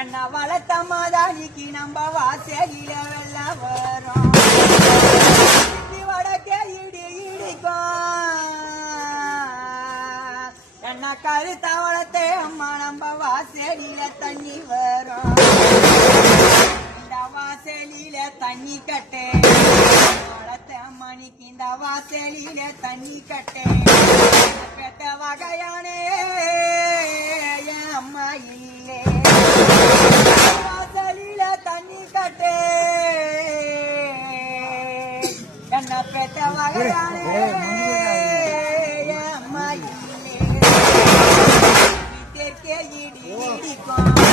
என்ன வளர்த்த மாதானிக்கு நம்ம வாசலில வெள்ளம் வரும் வடக்கே இடி இடிக்கும் என்ன கருத்த வளர்த்தே அம்மா நம்ம வாசலில தண்ணி வரும் இந்த வாசலில தண்ணி கட்டே வளர்த்த மணிக்கு இந்த வாசலில தண்ணி கட்டே பெத்த வகையானே அம்மா இல்லே வாசலில தண்ணி கட்டே என்ன பெத்த வகையானே